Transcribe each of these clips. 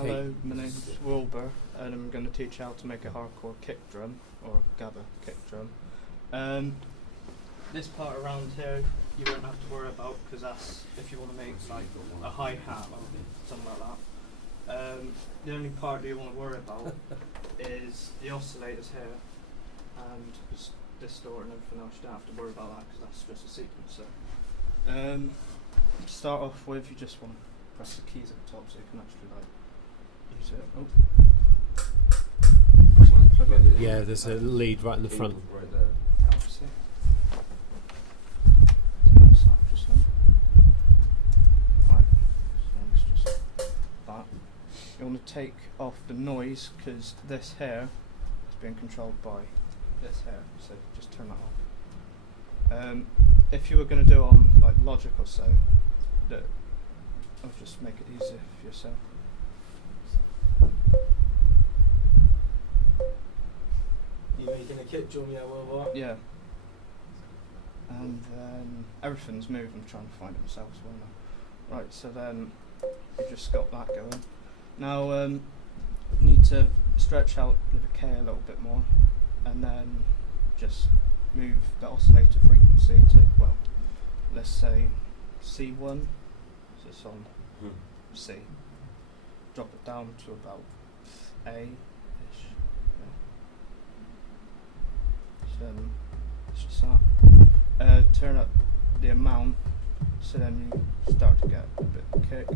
Hello, my name's Wilbur, and I'm going to teach you how to make a hardcore kick drum, or Gabba kick drum. This part around here you won't have to worry about, because that's if you want to make like a hi-hat or something like that. The only part that you want to worry about is the oscillators here, and just distort and everything else. You don't have to worry about that, because that's just a sequencer. To start off with, you just want to press the keys at the top so you can actually like use it. Oh. Yeah, there's a lead right in the front. Right there. Just right, so it's just that. You want to take off the noise, because this here is being controlled by this here, so just turn that off. If you were going to do it on like Logic or so, I'll just make it easier for yourself. You making a kick drum, yeah, Wilbur? Yeah. And then everything's moved. I'm trying to find it myself as well now. Right, so then you've just got that going. Now you need to stretch out the decay a little bit more, and then just move the oscillator frequency to, well, let's say C1, so it's on C. Drop it down to about A-ish. Yeah. So then it's just that. Turn up the amount, so then you start to get a bit of kick.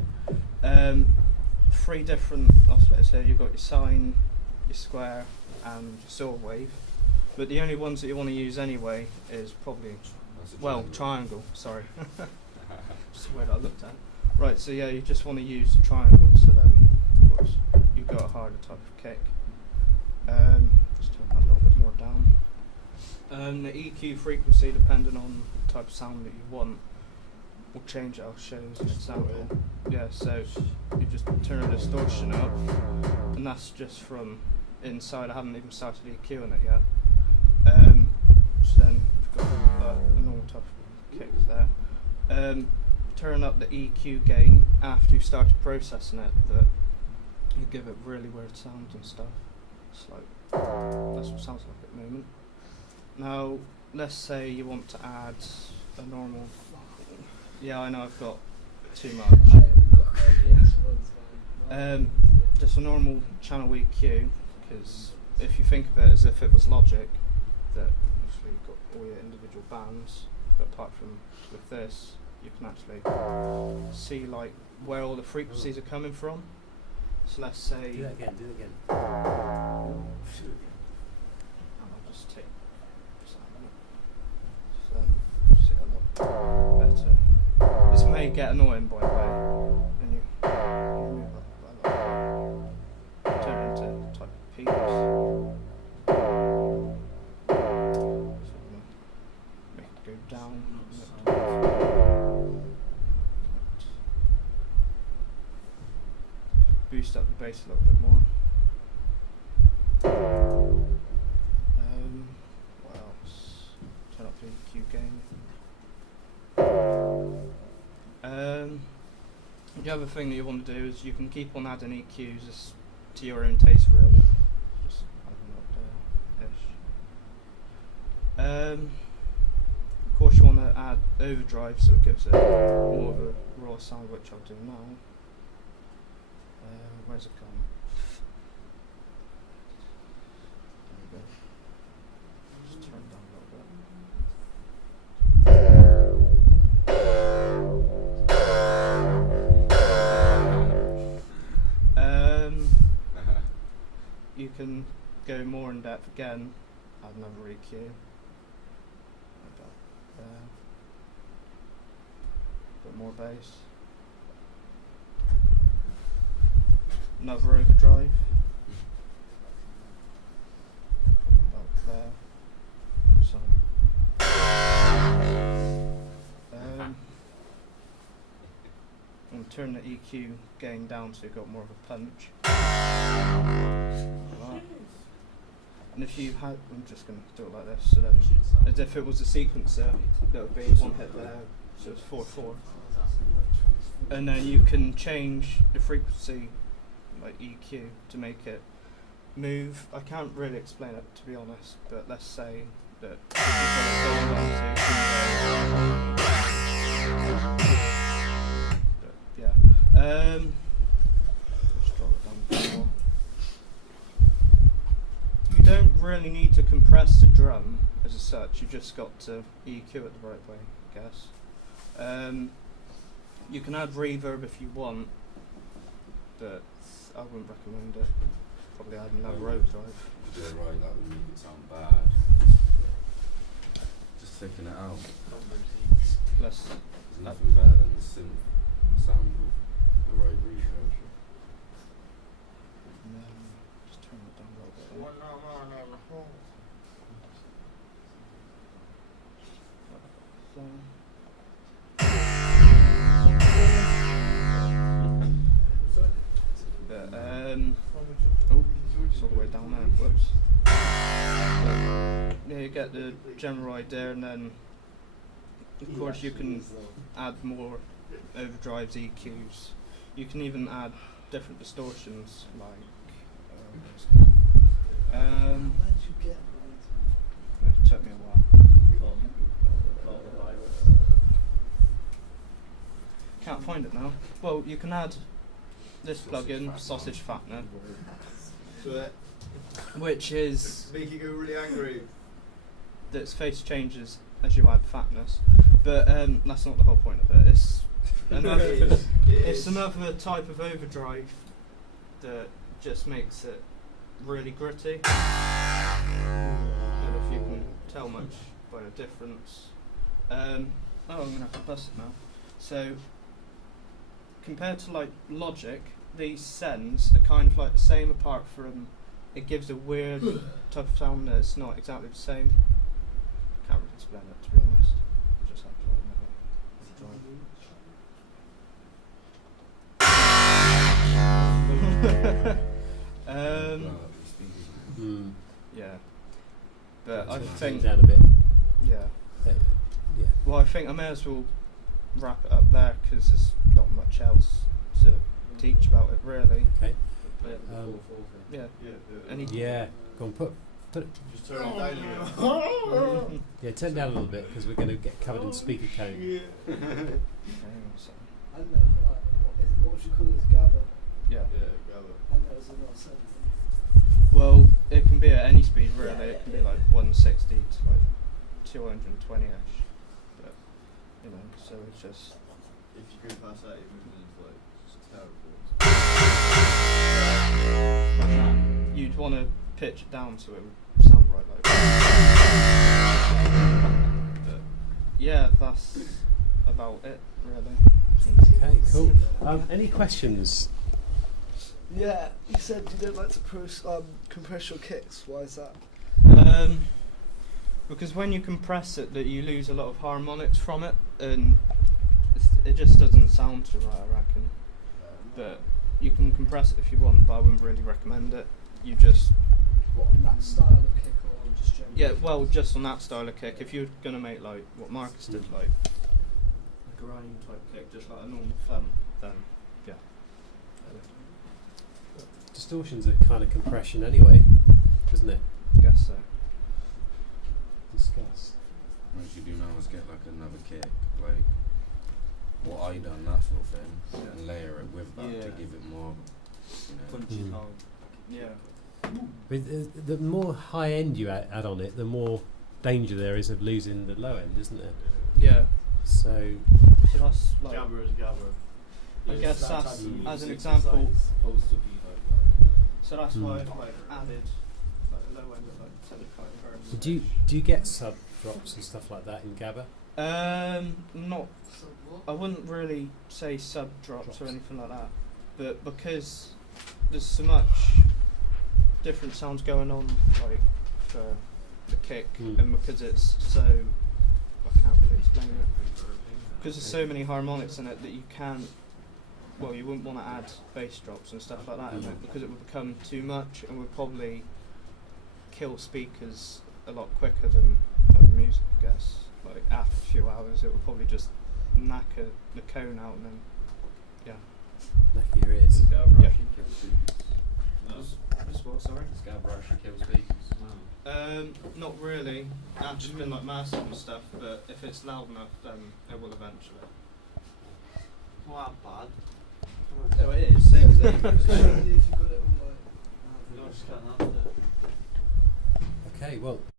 3 different oscillators here. You've got your sine, your square, and your saw wave. But the only ones that you want to use anyway is probably, well, triangle, sorry. Just the word I looked at. Right, so yeah, you just want to use the triangle, so then, of course, you've got a harder type of kick. Just turn that a little bit more down. The EQ frequency, depending on the type of sound that you want, will change it. I'll show you as an example. Yeah, so you just turn the distortion up, and that's just from inside. I haven't even started EQing it yet. So then you've got a normal type of kicks there. Turn up the EQ gain after you've started processing it, that you give it really weird sounds and stuff. It's like, that's what it sounds like at the moment. Now, let's say you want to add a normal. Yeah, I know I've got too much. Just a normal channel EQ, because if you think of it as if it was Logic, that obviously you've got all your individual bands, but apart from with this, you can actually see like where all the frequencies are coming from. So let's say. Do that again. Do it again. And I'll just take so see a lot better. This may get annoying, by the way, and you move up a lot. Turn it into type of peaks. So make it go down. Boost up the bass a little bit more. What else? Turn up the EQ gain. The other thing that you want to do is you can keep on adding EQs as to your own taste, really. Just adding up there-ish. Of course, you want to add overdrive, so it gives it more of a raw sound, which I'll do now. Where's it gone? There we go. Just turn it down a little bit. You can go more in depth again. Add another EQ. About there. Bit more bass. Another overdrive. About there. So, and turn the EQ gain down so you've got more of a punch. Like, and if you had, I'm just going to do it like this, so then, as if it was a sequencer, that would be one hit there, so it's 4/4. And then you can change the frequency like EQ to make it move. I can't really explain it, to be honest, but let's say that scroll it down a bit more. You don't really need to compress the drum as such, you've just got to EQ it the right way, I guess. You can add reverb if you want, but I wouldn't recommend it. Probably add another overdrive. Yeah, right, that would make it sound bad. Just thicken it out. Less. There's nothing better than the synth sound with the right reverb. Just turn it down a little bit. It's all the way down there. Whoops. Yeah, you get the general idea, and then of course you can add more overdrives, EQs. You can even add different distortions, like it took me a while. Can't find it now. Well, you can add this plugin, Sausage Fattener, which is Make you go really angry. its face changes as you add fatness, but that's not the whole point of it. It's another, it's another type of overdrive that just makes it really gritty. I don't know if you can tell much by the difference. I'm gonna have to bust it now. So compared to like Logic, these sends are kind of like the same, apart from it gives a weird type of sound that's not exactly the same. Can't really explain it, to be honest. Just have to yeah, but I think down a bit. yeah. Yeah. Well, I think I may as well wrap it up there because there's not much else to teach about it, really. Okay. Yeah. Any Yeah. Go on, put it. Just turn it down a bit. Yeah, turn it down a little bit because we're going to get covered in speaker cone. I don't know, like, what would you call this, Gabba? Yeah. Gabba. I know it's not certain. Well, it can be at any speed, really. Yeah, It can yeah. be like 160 to like 220ish, but you know, so it's just. If you go past that, you're moving into like just terrible. You'd want to pitch it down so it would sound right, like. But yeah, that's about it, really. Okay, cool. Any questions? Yeah, you said you don't like to compress your kicks. Why is that? Because when you compress it, that you lose a lot of harmonics from it, and it just doesn't sound too right, I reckon. But you can compress it if you want, but I wouldn't really recommend it. You just What, on that style of kick or just generally? yeah, well, just on that style of kick. If you're gonna make like what Marcus did, like a grind type kick, just like a normal thump, then yeah. Distortion's a kind of compression anyway, isn't it? I guess so. Discuss. What you do now is get like another kick, like what I done, that sort of thing, and layer it with that to give it more, you know. Punchy hard. Yeah. With the more high end you add on it, the more danger there is of losing the low end, isn't it? Yeah. So So that's like. Gabba is Gabba. I guess That that's type of as an music example. design is supposed to be like So that's Mm. why I've like added like a low end of like telephone version. do you get sub drops and stuff like that in Gabba? Not. So what? I wouldn't really say sub drops or Drops. anything like that, but because there's so much different sounds going on, like for the kick, and because it's so, I can't really explain it. Because there's so many harmonics in it that you can't. Well, you wouldn't want to add bass drops and stuff like that in it because it would become too much and would probably kill speakers a lot quicker than other music, I guess. Like after a few hours, it would probably just knacker the cone out and then, yeah. Knack your ears. Yeah. Not really. I've just been like mastering and stuff, but if it's loud enough, then it will eventually. Not that No, it is. Same as Especially if you got it on like. bad. You're just cutting up there. Okay, well,